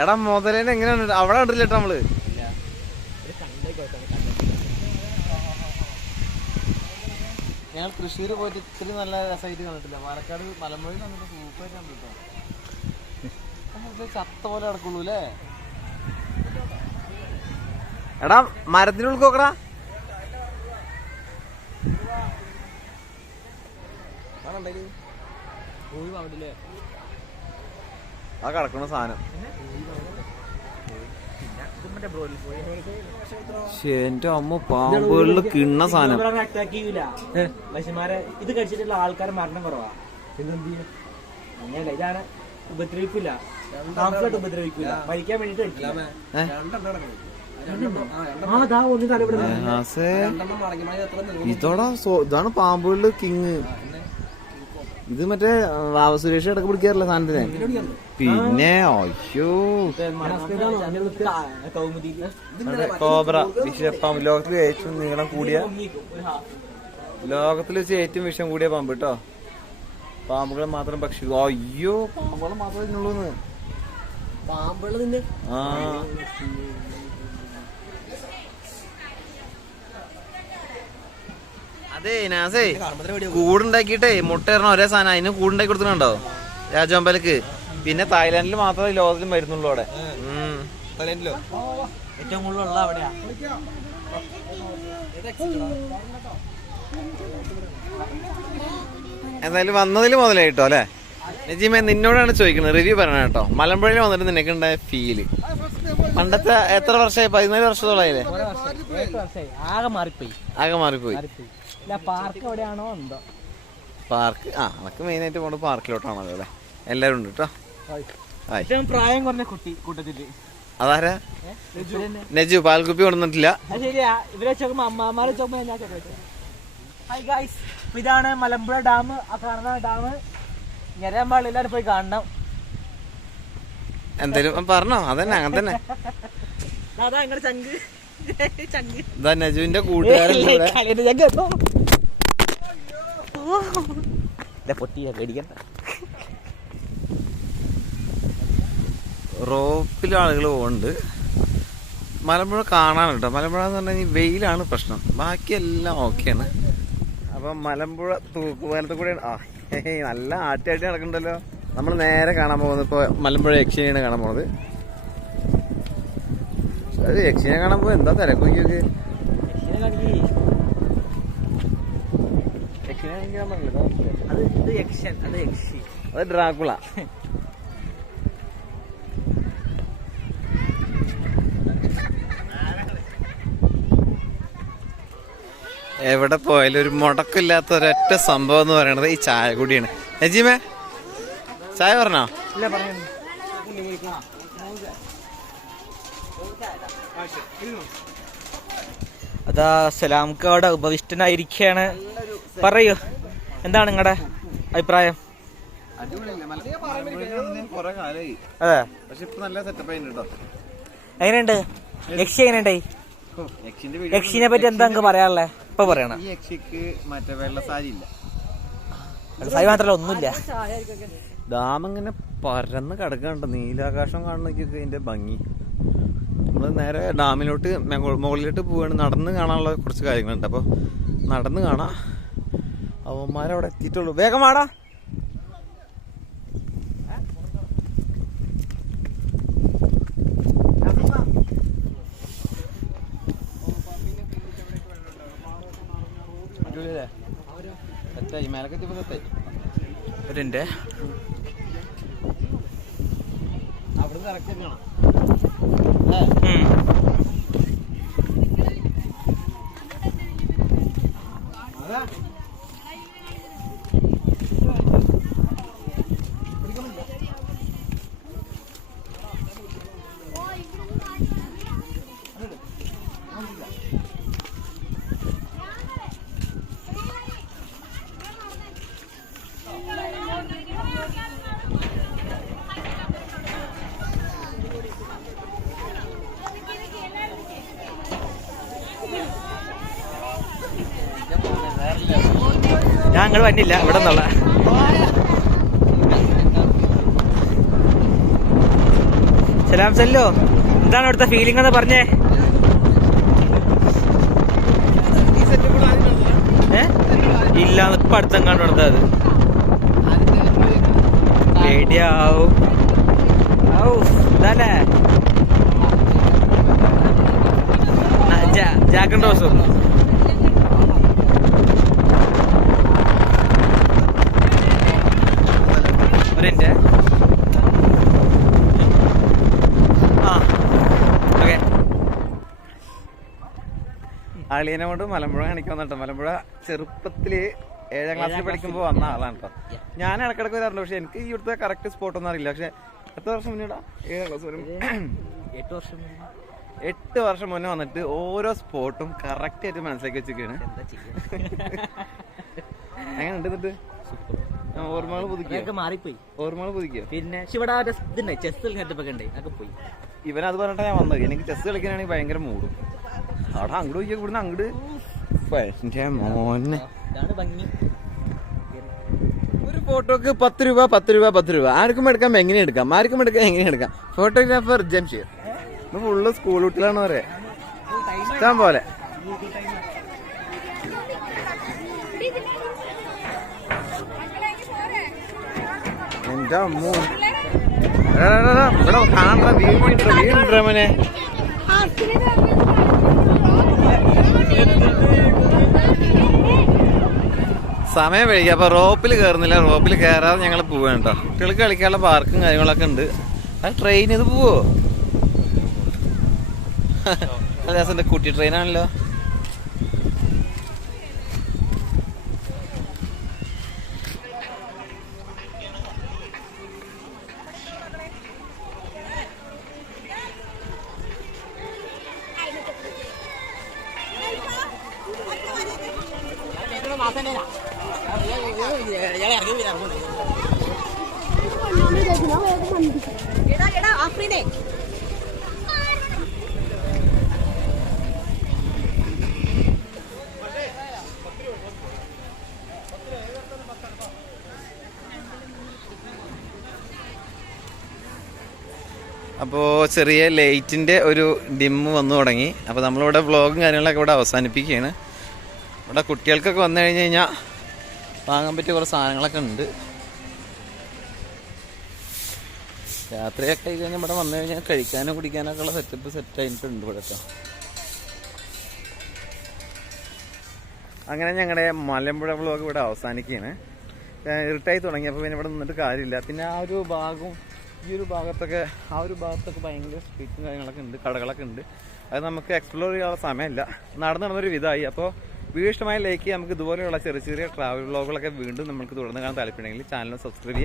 എടാ മുതലേനെ എങ്ങനെയാണ് അവിടെ കണ്ടില്ലേട്ടാ നമ്മള്. ഞങ്ങൾ തൃശ്ശൂർ പോയിട്ട് ഇത്ര നല്ല രസമായിട്ട് കണ്ടിട്ടില്ല. പാലക്കാട് മലമ്പുഴയിൽ വന്നിട്ട് സൂപ്പറായിട്ട് കണ്ടിട്ടോ. ചത്ത പോലെ കിടക്കുള്ളൂ അല്ലേ. എടാ മരത്തിനുള്ളിൽ നോക്കടാ. ആ കിടക്കണ സാധനം എന്റെ അമ്മ പാമ്പുകളിൽ കിണ്ണ സാധനം. ഇത് കഴിച്ചിട്ടുള്ള ആൾക്കാർ മരണം കുറവാ. അങ്ങനെയല്ല, ഇതാണ് ഉപദ്രവിക്കില്ല, ഉപദ്രവിക്കില്ല, മരിക്കാൻ വേണ്ടിട്ട്. ഇതോടാ ഇതാണ് പാമ്പുകളില് കിങ്. ഇത് മറ്റേ സുരേഷ് ഇടക്ക് പിടിക്കാറില്ല സാധനത്തിനെ. പിന്നെ അയ്യോ കോബ്ര വിഷപ്പാമ്പ്. ലോകത്തില് ഏറ്റവും നീളം കൂടിയ, ലോകത്തിൽ വെച്ച് ഏറ്റവും വിഷം കൂടിയ പാമ്പ് കേട്ടോ. പാമ്പുകളെ മാത്രം ഭക്ഷിക്കും. അയ്യോ പാമ്പുകളെ മാത്രമേ ഇതിനുള്ളൂന്ന്. പാമ്പുകള് ആ അതെ നാസേ, കൂടുണ്ടാക്കിട്ടേ മുട്ട ഇറങ്ങ ഒരേ സാധനം. അതിന് കൂടുണ്ടാക്കി കൊടുത്തിട്ടുണ്ടോ രാജവമ്പലക്ക്. പിന്നെ തായ്ലാന്റിൽ മാത്രമേ ലോകത്തിലും വരുന്നുള്ളൂ അവിടെ. തായ്ലാന്റിലോ ഏറ്റവും കൂടുതലുള്ള അവിടെയാ. എന്തായാലും വന്നതിൽ മുതലായിട്ടോ അല്ലെ. നജീമ നിന്നോടാണ് ചോദിക്കുന്നത്, റിവ്യൂ പറയണം കേട്ടോ. മലമ്പുഴയിൽ വന്നിട്ട് നിനക്കുണ്ടായ ഫീല്. പണ്ടത്തെ എത്ര വർഷമായി? 14 വർഷത്തോളായില്ലേ. ആകെ മാറിപ്പോയി. പാർക്ക് എവിടെയാണോ എന്തോ. പാർക്ക് അതൊക്കെ മെയിൻ ആയിട്ട് പോകേണ്ടത് പാർക്കിലോട്ടാണല്ലോ അല്ലെ. എല്ലാരും ഉണ്ട് കേട്ടോ. പ്രായം കുറഞ്ഞ കുട്ടി കൂട്ടത്തില് അതാരാ? നജു. പാൽക്കുപ്പി കൊണ്ടുവന്നിട്ടില്ല. ശരിയാ, ഇവരെ ചോക്കുമ്പോ അമ്മമാരെ ചോക്കുമ്പോ ഞാൻ ചോദിച്ചു. ഹായ് ഗൈസ്, ഇതാണ് മലമ്പുഴ ഡാം. ആ കാണുന്ന ഡാം ഞെരയാമ്പാളിൽ എല്ലാവരും പോയി കാണണം. എന്തേലും പറഞ്ഞോ? അതന്നെ അങ്ങനെ തന്നെ. അതാ നിങ്ങളുടെ ചങ്ക് ചങ്ക്. ഇതാ നജുവിന്റെ കൂട്ടുകാരൻ പൊട്ടിയ പേടിക്കണ്ട. റോപ്പിലും ആളുകൾ പോകുന്നുണ്ട്. മലമ്പുഴ കാണാൻ കേട്ടോ. മലമ്പുഴ എന്ന് പറഞ്ഞാൽ വെയിലാണ് പ്രശ്നം, ബാക്കിയെല്ലാം ഓക്കെയാണ്. അപ്പം മലമ്പുഴ തൂക്കുപാലത്തിൽ കൂടെ നല്ല ആട്ടി നടക്കണ്ടല്ലോ. നമ്മൾ നേരെ കാണാൻ പോകുന്നത് ഇപ്പോൾ മലമ്പുഴ യക്ഷിനെയാണ് കാണാൻ പോകുന്നത്. അത് യക്ഷിനെ കാണാൻ പോകും. എന്താ തിരക്കൊക്കെ. അത് ഡ്രാക്കുള. എവിടെ പോയാലും ഒരു മുടക്കില്ലാത്ത ഒരൊറ്റ സംഭവം എന്ന് പറയുന്നത് ഈ ചായ കൂടിയാണ്. നജീമേ ചായ പറഞ്ഞോ? അതാ സലാംക്കവിടെ ഉപവിഷ്ടനായിരിക്കാണ്. പറയൂ, എന്താണ് നിങ്ങളുടെ അഭിപ്രായം? അതെ, പക്ഷെ ഇപ്പൊ നല്ല സെറ്റപ്പ് ആയിട്ടോ. എങ്ങനെയുണ്ട് യക്ഷി? എങ്ങനെയുണ്ടായി യക്ഷിനെ പറ്റി? എന്താ നിങ്ങൾക്ക് പറയാനുള്ളത്? ഇപ്പൊ പറയണം. ഈ യക്ഷിക്ക് മറ്റേ വെള്ള സാരി ഇല്ല. സാരി മാത്രല്ല ഒന്നുമില്ല. ഡാം ഇങ്ങനെ പരന്ന് കിടക്കണ്ട. നീലാകാശം കാണുന്നൊക്കെ ഇതിന്റെ ഭംഗി. നമ്മള് നേരെ ഡാമിലോട്ട് മുകളിലോട്ട് പോവാണ്. നടന്ന് കാണാനുള്ള കുറച്ച് കാര്യങ്ങളുണ്ട്. അപ്പൊ നടന്ന് കാണാം. അവന്മാരവിടെ എത്തിയിട്ടുള്ളൂ. വേഗം വാടാ. തെറ്റായി മേലക്കെത്തിയപ്പോ തെറ്റായി. ഒരിന്റെ അവിടെ കറക്റ്റ് കാണാം. ഞാൻ അങ്ങോട്ട് വന്നില്ല, ഇവിടെ നിന്നുള്ള. സലാം സല്ലോ, എന്താണ് അവിടുത്തെ ഫീലിംഗ് എന്ന് പറഞ്ഞേ? ഇല്ല, ഇപ്പൊ അടുത്തെങ്ങാണ്ട് നടന്നത് പേടിയാവും. ഇതല്ലേ ജാക്കൻ റോസും. ഒരെൻ്റെ ഓക്കെ. അളിയനെ കൊണ്ട് മലമ്പുഴ കാണിക്കാൻ വന്നിട്ടോ. മലമ്പുഴ ചെറുപ്പത്തില് 7ാം ക്ലാസ്സിൽ പഠിക്കുമ്പോൾ വന്ന ആളാണ് കേട്ടോ. ഞാൻ ഇടക്കിടക്ക് വരാറുണ്ട്, പക്ഷെ എനിക്ക് ഈ ഇവിടുത്തെ കറക്റ്റ് സ്പോട്ട് ഒന്നും അറിയില്ല. പക്ഷെ എത്ര വർഷം മുന്നേടാ? 7ാം ക്ലാസ് വരും. 8 വർഷം മുന്നേ വന്നിട്ട് ഓരോ സ്പോട്ടും കറക്റ്റ് ആയിട്ട് മനസ്സിലാക്കി വെച്ചിരിക്കുകയാണ്. അങ്ങനെ ഉണ്ട്. എന്നിട്ട് ഓർമ്മകൾ പുതുക്കിയോ? മാറിപ്പോയി. ഓർമ്മകൾ പുതുക്കിയോ? പിന്നെ ഇവിടെ ചെസ് സെറ്റപ്പൊക്കെ ഉണ്ട്, അതൊക്കെ പോയി. ഇവനത് പറഞ്ഞിട്ടാണ് ഞാൻ വന്നത്. എനിക്ക് ചെസ് കളിക്കാനാണെങ്കിൽ ഭയങ്കര മൂടും. അവിടെ അങ്ങോട്ട് പോയി ഇവിടുന്ന് അങ്ങോട്ട് മോനെ. ഒരു ഫോട്ടോക്ക് 10 രൂപ 10 രൂപ 10 രൂപ. ആർക്കും എടുക്കാം, എങ്ങനെ എടുക്കാം, ആർക്കും എടുക്കാം, എങ്ങനെ എടുക്കാം. ഫോട്ടോഗ്രാഫർ ജംഷീർ ഫുള്ള് സ്കൂൾ കുട്ടികളാണ് പറയാ, ഇഷ്ടം പോലെ. എന്റെ അമ്മോ, ഇവിടെ കാണാ വീട് മോനെ. സമയം വൈകി, അപ്പൊ റോപ്പിൽ കയറുന്നില്ല. റോപ്പിൽ കയറാതെ ഞങ്ങൾ പോവാണ് കേട്ടോ. കുട്ടികൾക്ക് കളിക്കാനുള്ള പാർക്കും കാര്യങ്ങളൊക്കെ ഉണ്ട്. അത് ട്രെയിൻ ഇത് പോവോ? രസമുണ്ട്, കുട്ടി ട്രെയിനാണല്ലോ. അപ്പോൾ ചെറിയ ലൈറ്റിൻ്റെ ഒരു ഡിമ്മ് വന്നു തുടങ്ങി. അപ്പോൾ നമ്മളിവിടെ വ്ളോഗും കാര്യങ്ങളൊക്കെ ഇവിടെ അവസാനിപ്പിക്കുകയാണ്. ഇവിടെ കുട്ടികൾക്കൊക്കെ വന്നു കഴിഞ്ഞ് കഴിഞ്ഞാൽ വാങ്ങാൻ പറ്റിയ കുറേ സാധനങ്ങളൊക്കെ ഉണ്ട്. രാത്രിയൊക്കെ ആയി കഴിഞ്ഞാൽ ഇവിടെ വന്നു കഴിഞ്ഞാൽ കഴിക്കാനും കുടിക്കാനൊക്കെ ഉള്ള സെറ്റപ്പ് സെറ്റായിട്ടുണ്ട് ഇവിടെ കേട്ടോ. അങ്ങനെ ഞങ്ങളുടെ മലമ്പുഴ വ്ളോഗ് ഇവിടെ അവസാനിക്കുകയാണ്. ഇരുട്ടായി തുടങ്ങിയപ്പോൾ പിന്നെ ഇവിടെ നിന്നിട്ട് കാര്യമില്ല. പിന്നെ ആ ഒരു ഭാഗവും ഈ ഒരു ഭാഗത്തൊക്കെ ഭയങ്കര സ്ട്രീറ്റും കാര്യങ്ങളൊക്കെ ഉണ്ട്, കടകളൊക്കെ ഉണ്ട്. അത് നമുക്ക് എക്സ്പ്ലോർ ചെയ്യാനുള്ള സമയമില്ല. നടന്നൊരു വിധമായി. അപ്പോൾ വീഡിയോ ഇഷ്ടമായ ലൈക്ക് ചെയ്യുക. നമുക്ക് ഇതുപോലെയുള്ള ചെറിയ ചെറിയ ട്രാവൽ വ്ളോഗുകളൊക്കെ വീണ്ടും നമുക്ക് തുടർന്ന് കാണാൻ താല്പര്യമുണ്ടെങ്കിൽ ചാനൽ സബ്സ്ക്രൈബ് ചെയ്യുക.